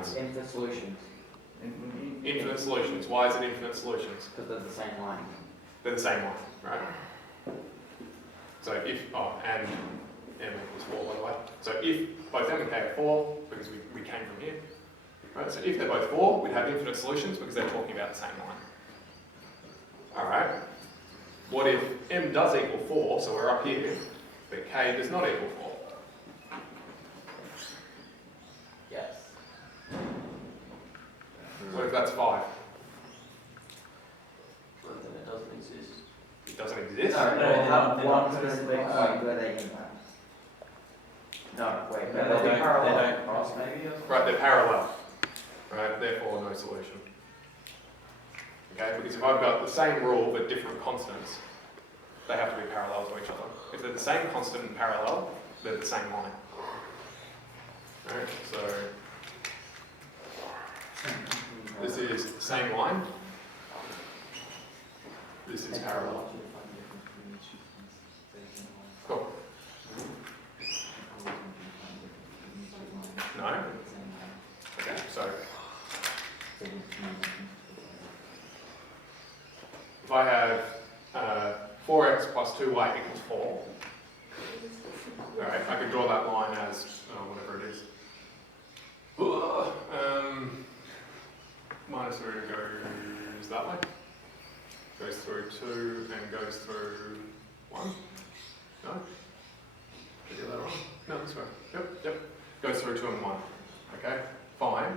lines? Infinite solutions. Infinite solutions. Why is it infinite solutions? Because they're the same line. They're the same line, right? So if, and m equals 4 by the way. So if both m and k are 4, because we came from here, right? So if they're both 4, we'd have infinite solutions because they're talking about the same line. Alright, what if m does equal 4, so we're up here, but k does not equal 4? Yes. What if that's 5? Well, then it doesn't exist. It doesn't exist? One specific point where they can. No, wait, No, they'll be they parallel. don't cross maybe or something? Right, they're parallel. Right, therefore no solution. Okay, because if I've got the same rule but different constants, they have to be parallel to each other. If they're the same constant and parallel, they're the same line. Alright, so this is the same line. This is parallel. Cool. No? Okay, so if I have 4x plus 2y equals 4, alright, I could draw that line as whatever it is. Minus 3 goes that way, goes through 2 and goes through 1. No? Did I do that wrong? No, that's right. Yep. Goes through 2 and 1. Okay, fine.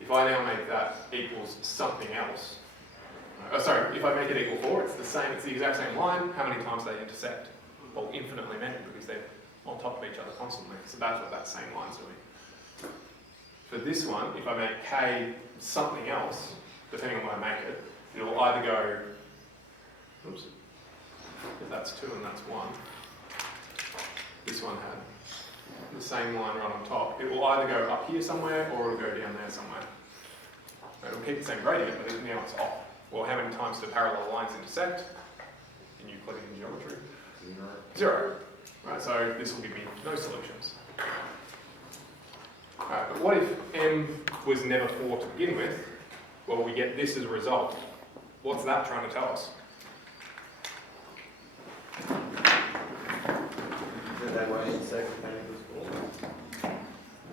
If I now make that equals something else, sorry, if I make it equal 4, it's the exact same line. How many times they intersect? Well, infinitely many, because they're on top of each other constantly. So that's what that same line's doing. For this one, if I make k something else, depending on what I make it, it'll either go, oops, if that's 2 and that's 1, this one had the same line right on top. It will either go up here somewhere or it'll go down there somewhere. It'll keep the same gradient, but now it's off. Well, how many times do parallel lines intersect in Euclidean geometry? 0. Right, so this will give me no solutions. Alright, but what if m was never 4 to begin with? Well, we get this as a result. What's that trying to tell us? They won't intersect if n equals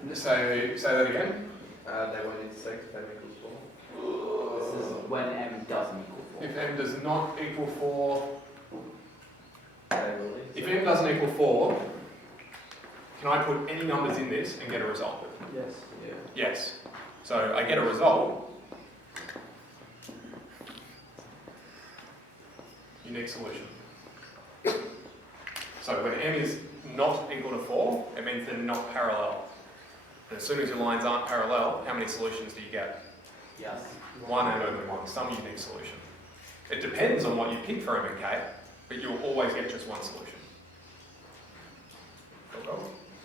4. Say that again. They won't intersect if n equals 4. This is when m doesn't equal 4. If m does not equal 4, They will intersect. if m doesn't equal 4, can I put any numbers in this and get a result? Yes. Yeah. Yes. So I get a result. Unique solution. So when m is not equal to 4, it means they're not parallel. And as soon as your lines aren't parallel, how many solutions do you get? Yes. 1 and only 1, some unique solution. It depends on what you pick for m and k, but you'll always get just one solution.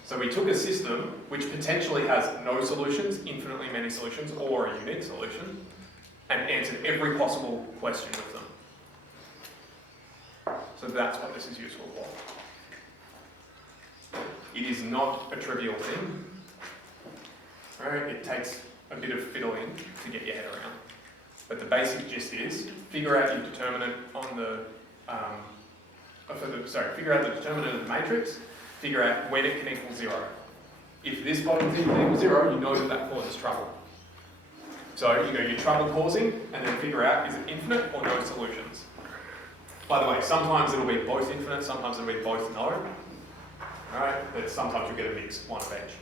So we took a system which potentially has no solutions, infinitely many solutions, or a unique solution, and answered every possible question with them. So that's what this is useful for. It is not a trivial thing. Right? It takes a bit of fiddling to get your head around. But the basic gist is, figure out your determinant on the, figure out the determinant of the matrix, figure out when it can equal 0. If this bottom thing can equal 0, you know that causes trouble. So, you're trouble causing, and then figure out, is it infinite or no solutions? By the way, sometimes it'll be both infinite, sometimes it'll be both no. Alright, but sometimes you'll get a mix, one of each.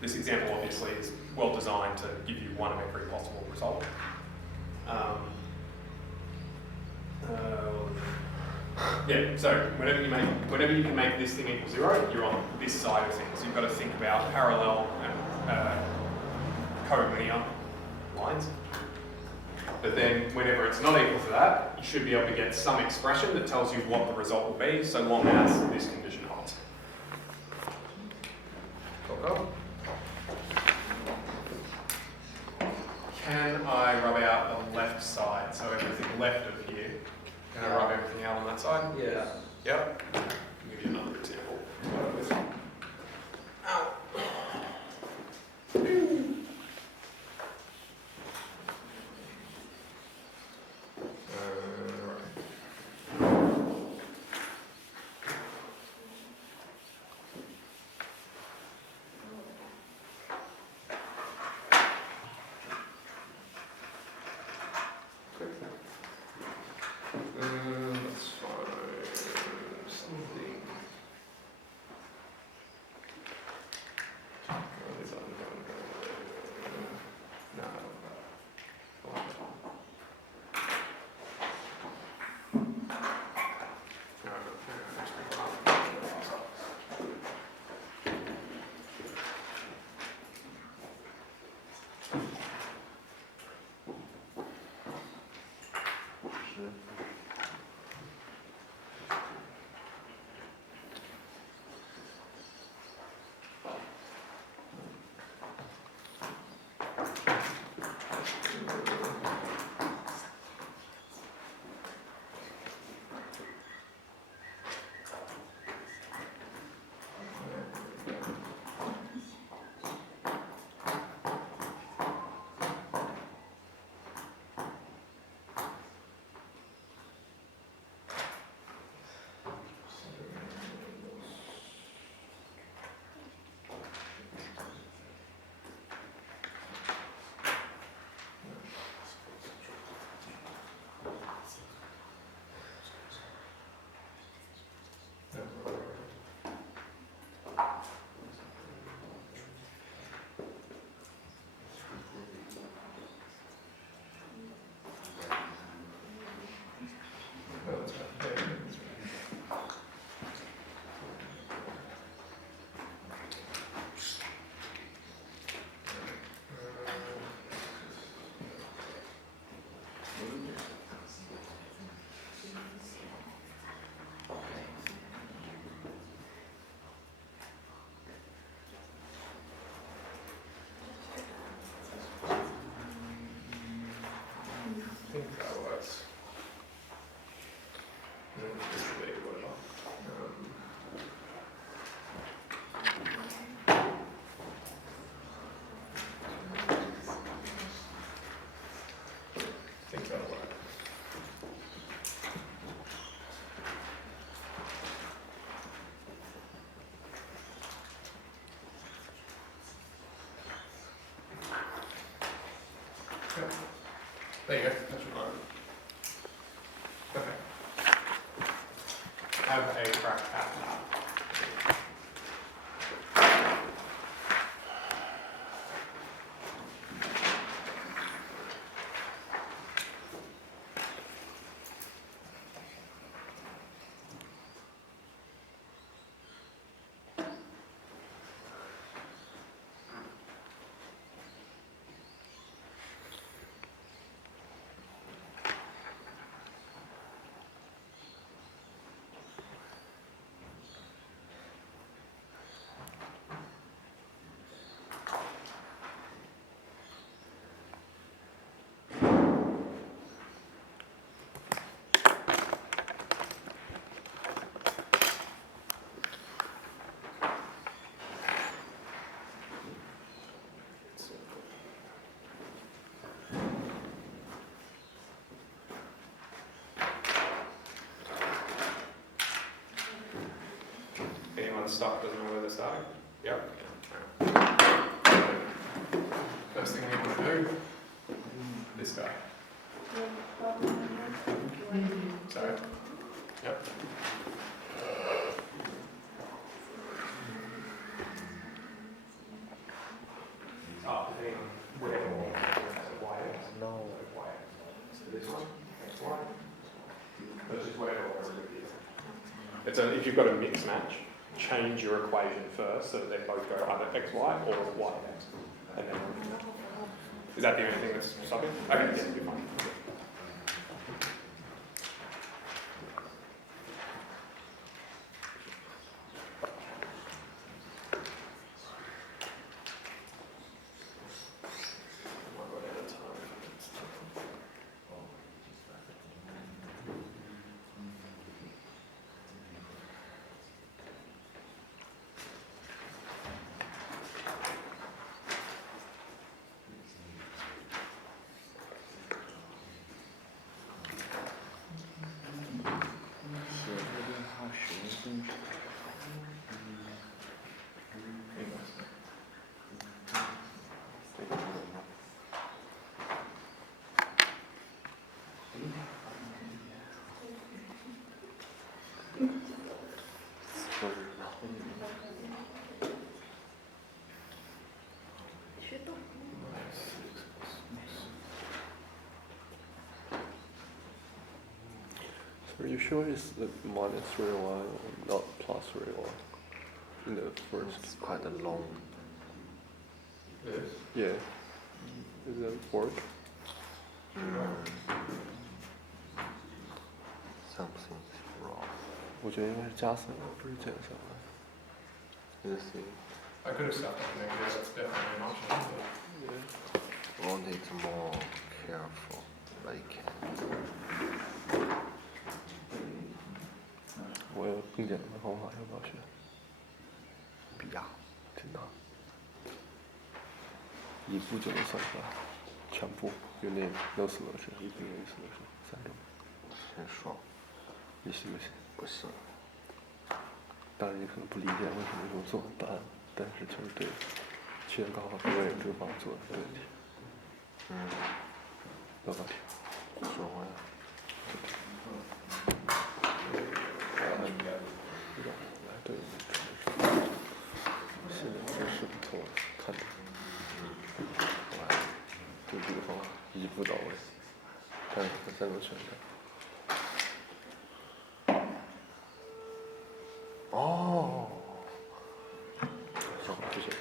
This example obviously is well designed to give you one of every possible result. Yeah, so whenever you can make this thing equal 0, you're on this side of things. You've got to think about parallel and collinear lines. But then whenever it's not equal to that, you should be able to get some expression that tells you what the result will be, so long as this condition holds. Cool. Can I rub out the left side, so everything left of here? Can I rub everything out on that side? Yeah. Yep. I'll give you another example. Ow. That's fine. Something. No. I think that works. Just delete whatever. I think that'll work. Okay. There you go. That's right. Okay. Have a crack at that. Anyone stuck doesn't know where they're starting? Yep. First thing we want to do, this guy. Sorry. Yep. Oh, depending on where or y-axis. No. So this one, X, Y. That's just where or wherever it is. It's a, if you've got a mix match, change your equation first so that they both go either x, y or y, x. And then, is that the only thing that's stopping? Okay, yeah, you're fine. So are you sure it's the minus real not plus real in the first? It's quite a long. Yes. Yeah. Is that work? Something's wrong. 我觉得应该是加3个，不是减3个。 Let's see. I could have stuck it in there, yeah, that's definitely an option. Yeah. Want it more careful, like. 我有更简单的方法，要不要学？不要。真的。1步就能算出来，全部有那 no solution， 1步有 solution， 3种。先说。你信不信？不信。当然你可能不理解为什么这么做，但是就是对去年高考各位这个方法做的对问题。报告题。说过呀。来对，现在这是不错，看着。对这个方法1步到位，看3种选择。哦，好，这选择。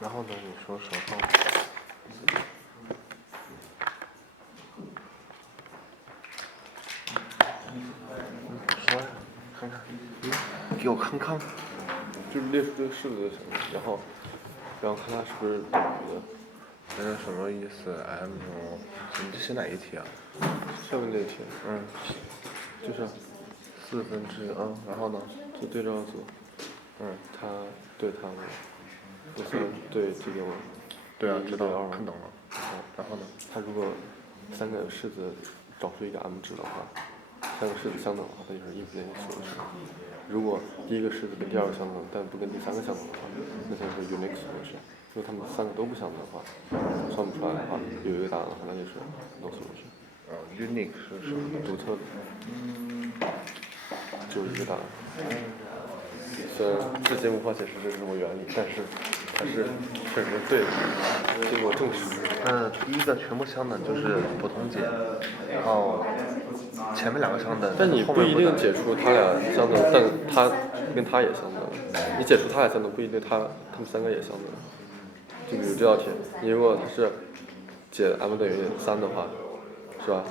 然后呢？你说什么？说呀，看看。给我看看。就是列出这个式子就行了，然后看它是不是等于的。这是什么意思 ？M， 你这是哪一题啊？上面那题。就是1/4，然后呢？就对照组。它对它们。3对这个。对啊， 1知道对2。看懂了。然后呢？它如果3个式子找出一个 M 值的话，3个式子相等的话，它就是infinite solution。如果第一个式子跟第2个相等，但不跟第3个相等的话，那它就是 unique solution。如果它们3个都不相等的话，算不出来的话，有一个答案的话，那就是 no solution。unique 是什么？独特的。就是一个答案。虽然至今无法解释这是什么原理，但是它是确实对的，经过证实。第一个全部相等就是普通解，然后前面2个相等，但你不一定解出它俩相等，但它跟它也相等。你解出它俩相等，不一定他们3个也相等。就比如这道题，你如果它是解 m 等于3的话，是吧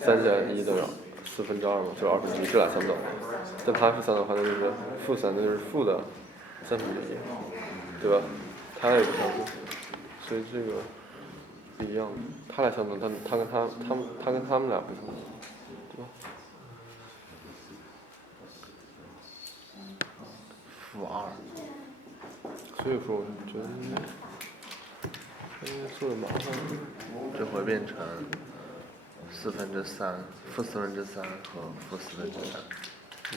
？3减1等于2/4嘛，就是1/2，这俩相等。但它是3的话，那就是-3，那就是负的1/3，对吧？它也不相等，所以这个不一样。它俩相等，但它跟他们俩不相等，对吧-2。所以说，我觉得应该做的麻烦。这会变成3/4，负3/4和负4/3。对。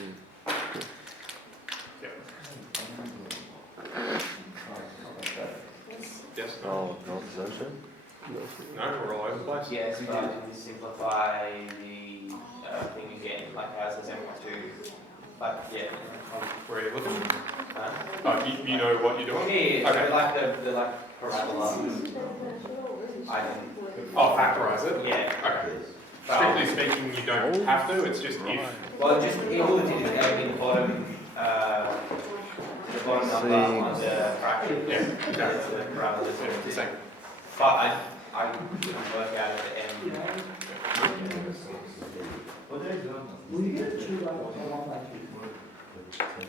Yes. No solution? No, we're all over the place. Yes, but to simplify the thing again, like how it says M2, like, yeah. Where are you looking? Huh? Oh, you know what you're doing? Yeah, Okay. they're like parabola. I can. Oh, factorize it? Yeah. Okay. Strictly speaking, you don't have to, it's just if. Well, just it will do in the bottom number on the fraction. Yeah, That's exactly. the parabola. It's the same. But I can work out at the end.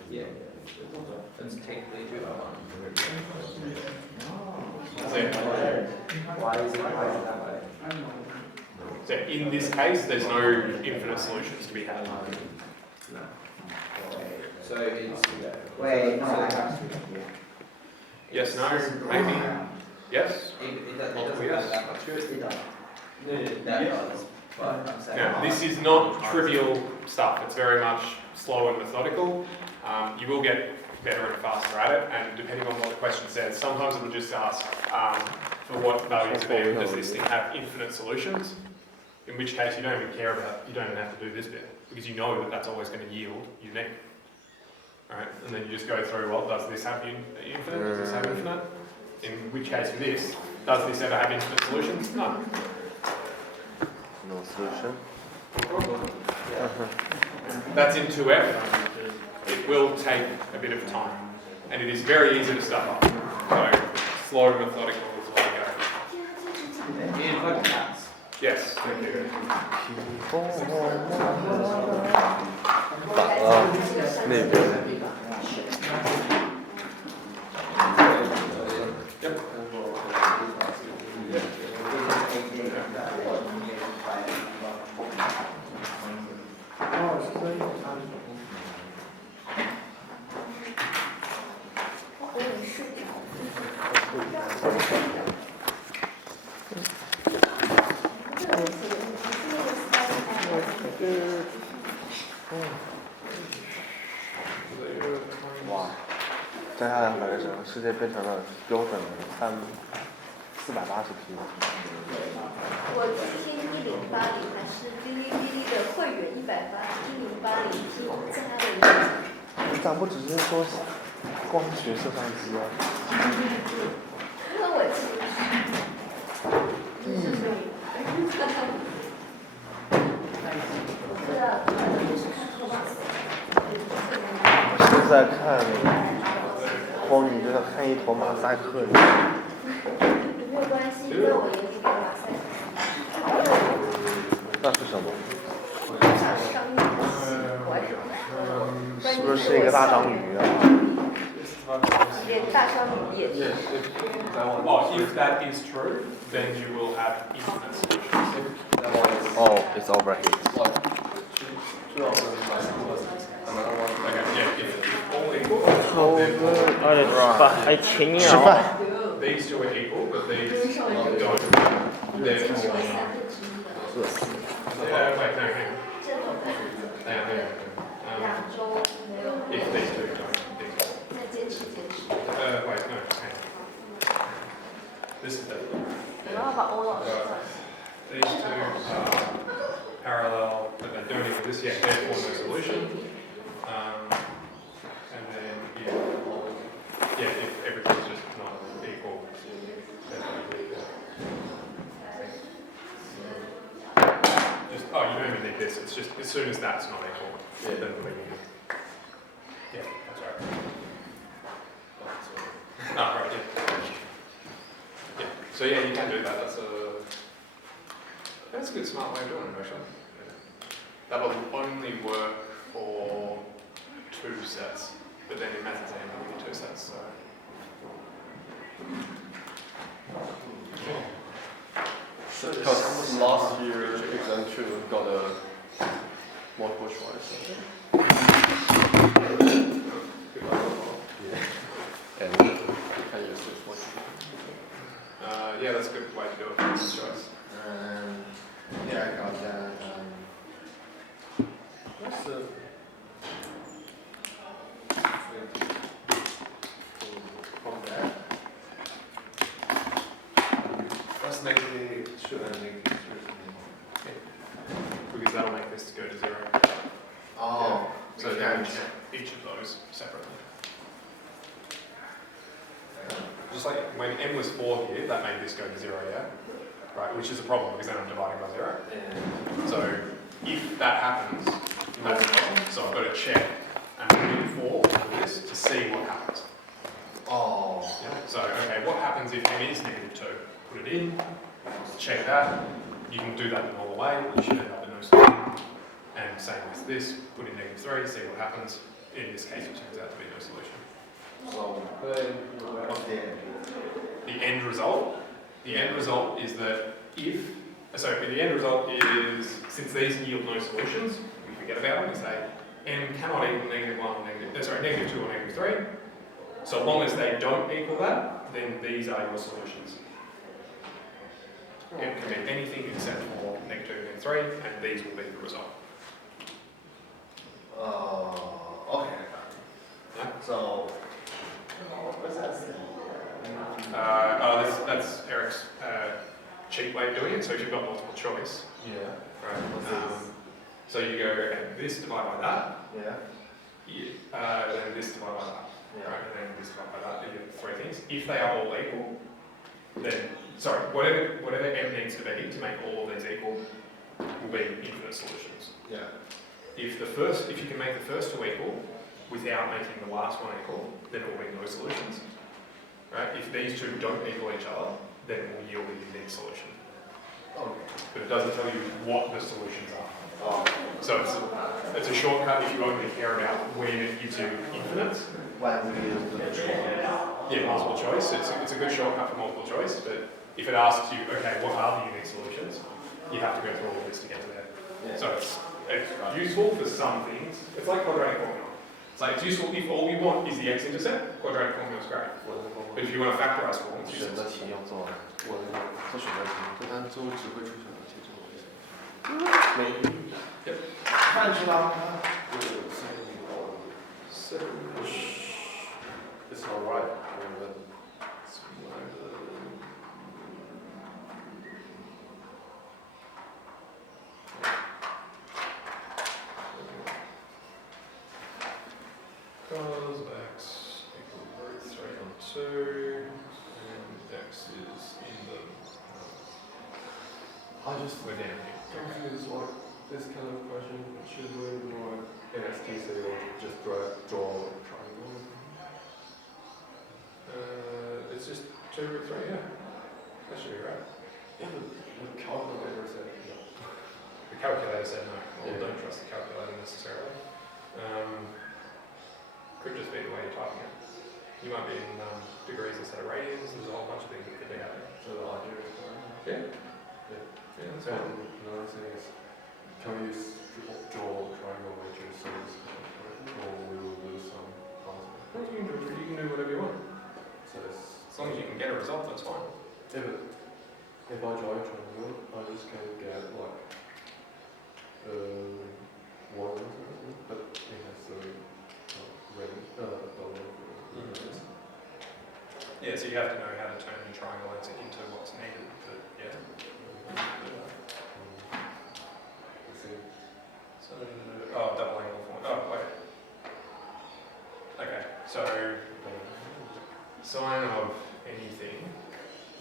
Yeah. That's technically 2/1. Why is it that way? So in this case, there's no infinite solutions to be had. So it's Wait, no, Yes, no, maybe. Yes? it doesn't Multiple matter yes. that much. That's good. That does. Now, this is not trivial stuff. It's very much slow and methodical. You will get better and faster at it, and depending on what the question says, sometimes it will just ask for what values of m does this thing have infinite solutions, in which case you don't even care about, you don't even have to do this bit, because you know that that's always going to yield unique. Alright, and then you just go through, well, does this have infinite? Does this have infinite? In which case for this, does this ever have infinite solutions? No. No solution. That's in 2F. It will take a bit of time, and it is very easy to stuff up. So, slow and methodical is the way to go. Yes, thank you. 打了那边。 哇，再下来200个整个世界变成了标准的480P。我听1080还是哔哩哔哩的会员180，1080P 加的。咱不只是说光学摄像机啊。那我其实。我是在看光宇，就在看一坨马赛克。没有关系，因为我也给马赛克。那是什么？大章鱼，是不是一个大章鱼啊？连大章鱼也是。Oh, if that is true, then you will have infinite solutions. Oh, it's overheat. Okay, yeah, if all equal, 还挺吃饭。 these two are equal, but these don't. They're饿死。wait, no, hang on. 2周没有。 If these two don't. 再坚持。Wait, no, hang on. This is the. 我要把欧老师。 These two are parallel, but they don't equal this yet, therefore no solution. And then, if everything's just not equal, just, oh, you don't even need this, it's just, as soon as that's not equal, then we need it. Yeah, that's right. Oh, right, yeah. So yeah, you can do that, that's a good smart way of doing it, actually. That'll only work for 2 sets, but then in Matrices we need 2 sets, so. Because last year exam 2 got a multiple choice. And can use this one. Yeah, that's a good way to do it for this choice. Yeah, I got that. What's the from that? That's -2 and -3. Because that'll make this go to 0. Oh, So then each of those separately. Just like when m was 4 here, that made this go to 0, yeah? Right, which is a problem because then I'm dividing by 0. So if that happens, that's a problem. So I've got to check and put in 4 for this to see what happens. oh. Yeah? So, okay, what happens if m is -2? Put it in, check that. You can do that the normal way. You should end up with no solution. And same with this, put in -3, see what happens. In this case, it turns out to be no solution. So, what's the end? The end result? The end result is that if, so the end result is, since these yield no solutions, we forget about them, we say m cannot equal -1 or -2 or -3. So long as they don't equal that, then these are your solutions. It can be anything except for -2, -3, and these will be the result. Okay. Yeah. So, what's that? That's Eric's cheap way of doing it. So if you've got multiple choice, Yeah. right? So you go and this divided by that, Yeah. then this divided by that, Yeah. right? And then this divided by that. You get 3 things. If they are all equal, then whatever m needs to be to make all of these equal will be infinite solutions. Yeah. If you can make the first two equal without making the last one equal, then it will be no solutions. Right? If these two don't equal each other, then it will yield a unique solution. Okay. But it doesn't tell you what the solutions are. Oh. So it's a shortcut if you only care about when it gives you infinites. When we use the Yeah, multiple choice. It's a good shortcut for multiple choice, but if it asks you, okay, what are the unique solutions, you have to go through all of this to get to there. Yeah. So it's useful for some things. It's like quadratic formula. It's like it's useful if all you want is the x-intercept, quadratic formula is great. But if you want to factorize form, it's 选 useless. 择题要做完，我做选择题，这单最后只会出选择题，这个我也想。没。看出来。 So, It's alright. cos of x equals root 3 on 2, and x is in the. I just We're down here. confused what this kind of question should we more NSTC or just draw a triangle? It's just 2 root 3, yeah. That should be right. Yeah, but the calculator said no. The calculator said no. Well, Yeah. don't trust the calculator necessarily. Could just be the way you're typing it. You might be in degrees instead of radians. There's a whole bunch of things that could be happening. So the idea is correct. Yeah. Yeah. Yeah, that's fine. And another thing is, can we use draw triangle matrix or we will lose some concept? Well, you can do whatever you want. So it's, As long as you can get a result, that's fine. yeah, but if I draw a triangle, I just can get like one answer, but it has the range, dollar. Yeah, so you have to know how to turn your triangle answer into what's needed. But yeah. So, double angle form. Oh, wait. Okay, so sine of anything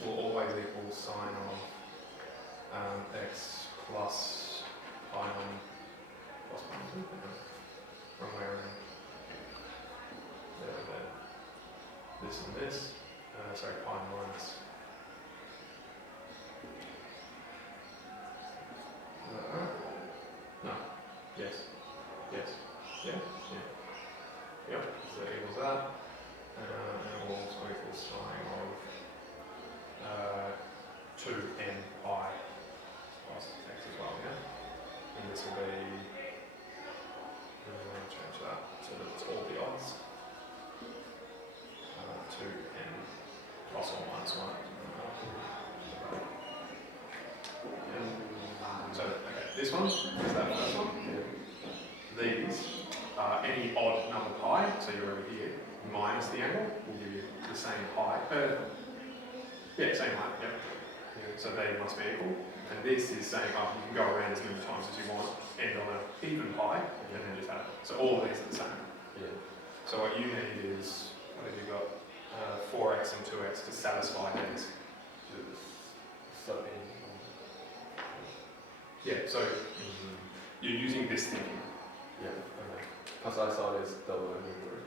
will always equal sine of x plus pi on plus 1. Wrong way around. There. This and this. Sorry, pi minus. No. Yes. Yes. Yeah. Yeah. Yep. So that equals that. And it will also equal sine of 2n pi plus x as well, yeah? And this will be, change that so that it's all the odds. 2n plus or minus 1. So, okay, this one is that first one. These are any odd number pi, so you're over here, minus the angle will give you the same height. Same height, yep. So they must be equal. And this is saying, you can go around as many times as you want, end on an even pi, and then just add it. So all of these are the same. Yeah. So what you need is, what have you got? 4x and 2x to satisfy these. Yeah, so you're using this thinking. Yeah, okay. Because I saw this double inverse.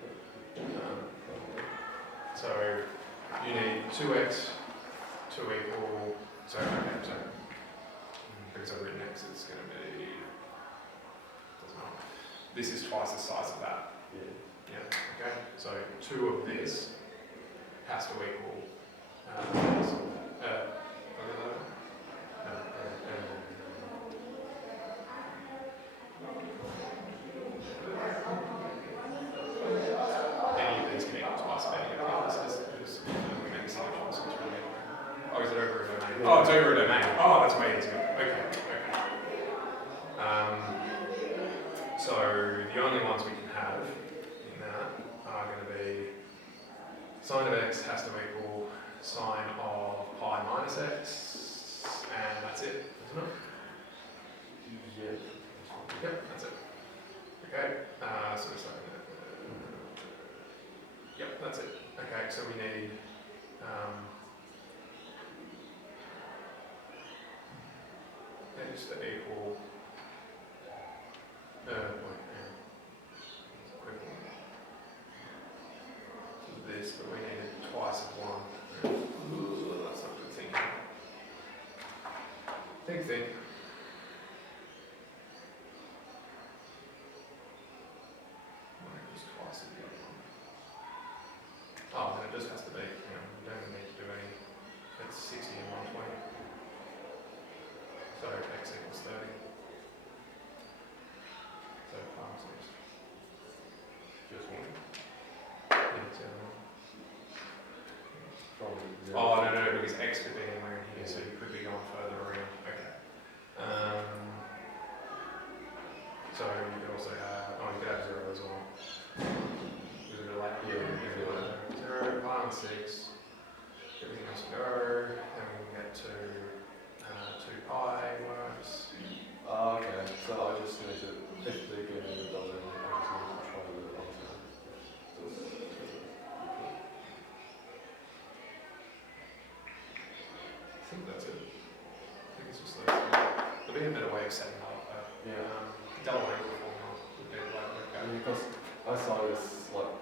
So you need 2x to equal, because I've written x, it's going to be, doesn't matter. This is twice the size of that. Yeah. Yeah, okay. So 2 of this has to equal any of these can equal twice of any of these. This is we make assumptions, so it's really annoying. Oh, is it over a domain? Oh, it's over a domain. Oh, it's way easier. Okay. So the only ones we can have in that are going to be sine of x has to equal sine of pi minus x, and that's it, isn't it? Yep, that's it. Okay, so it's like, yep, that's it. Okay, so we need x to equal this, but we needed twice of one. Ooh, that's not good thinking. Think. Just twice of the other one. Oh, then it just has to be, you don't need to do any. It's 60 and 120. So x equals 30. So times x. Just one. Oh, no, because x could be anywhere in here, so you could be going further around. Okay. So you could also have, you could have 0 as well. Is it like here? 0, pi on 6. Everything else will go. Then we can get to 2 pi works. Okay, so I just need to, if they give me the double, I just need to try the answer. I think that's it. I think it's just those two. There'll be a better way of setting that up though. Double angle formula would be the way to work out. Because I saw this, like,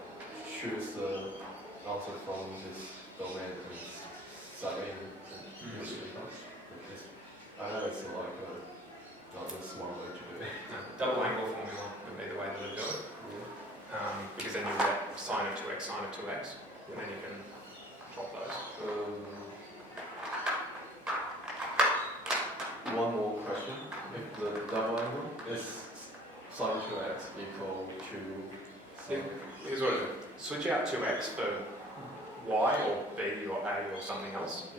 choose the answer from this domain and sub in. I know it's like not the smart way to do it. No, double angle formula would be the way that we'd do it. Because then you'll get sine of 2x, sine of 2x, and then you can drop those. One more question. If the double angle is sine 2x equal to... Here's what it is. Switch out 2x for y or b or a or something else,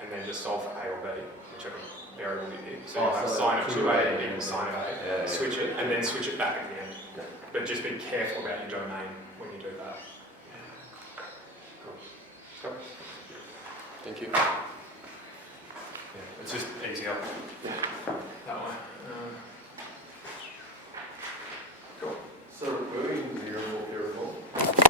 and then just solve for a or b, whichever variable you need. So you'll have sine of 2a equals sine of a, switch it, and then switch it back at the end. But just be careful about your domain when you do that. Cool. Thank you. It's just easier that way.